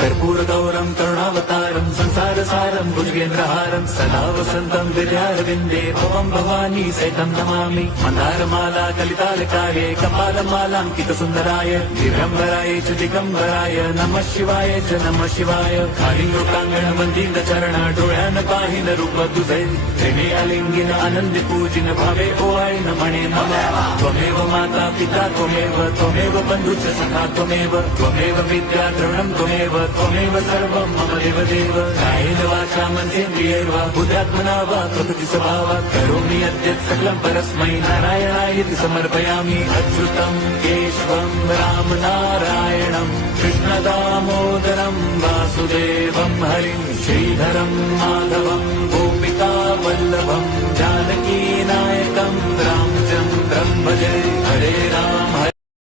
कर्पूरगौरं करुणावतारं संसारसारं भुजगेन्द्रहारं सदा वसन्तं विद्यारविन्दे भवं भवानी सहितं नमामि। मन्दारमाला कलितालकाये कपालमालाङ्कितसुन्दराय दिगम्बराय च दिगम्बराय नमः शिवाय च नमः शिवाय। कालिङ्गोकाङ्गण वन्दित चरण डोळ्यान पाहिन रूप तुझे प्रेमे अलिंगिन आनंद पूजिन भावे ओवाळी नमणे नमः। त्वमेव माता पिता त्वमेव बन्धुश्च सखा त्वमेव विद्या द्रविणं त्वमेव सर्वं मम देवदेव। कायेन वाचा मनसेन्द्रियैर्वा बुद्ध्यात्मना वा प्रकृति स्वभावात् करोमि यद्यत् सकलं परस्मै नारायणायेति समर्पयामि। अच्युतं केशवं रामनारायणं कृष्णदामोदरं वासुदेवं हरिं श्रीधरं माधवं गोपिकावल्लभं जानकीनायकं रामचन्द्रं भजे। हरे राम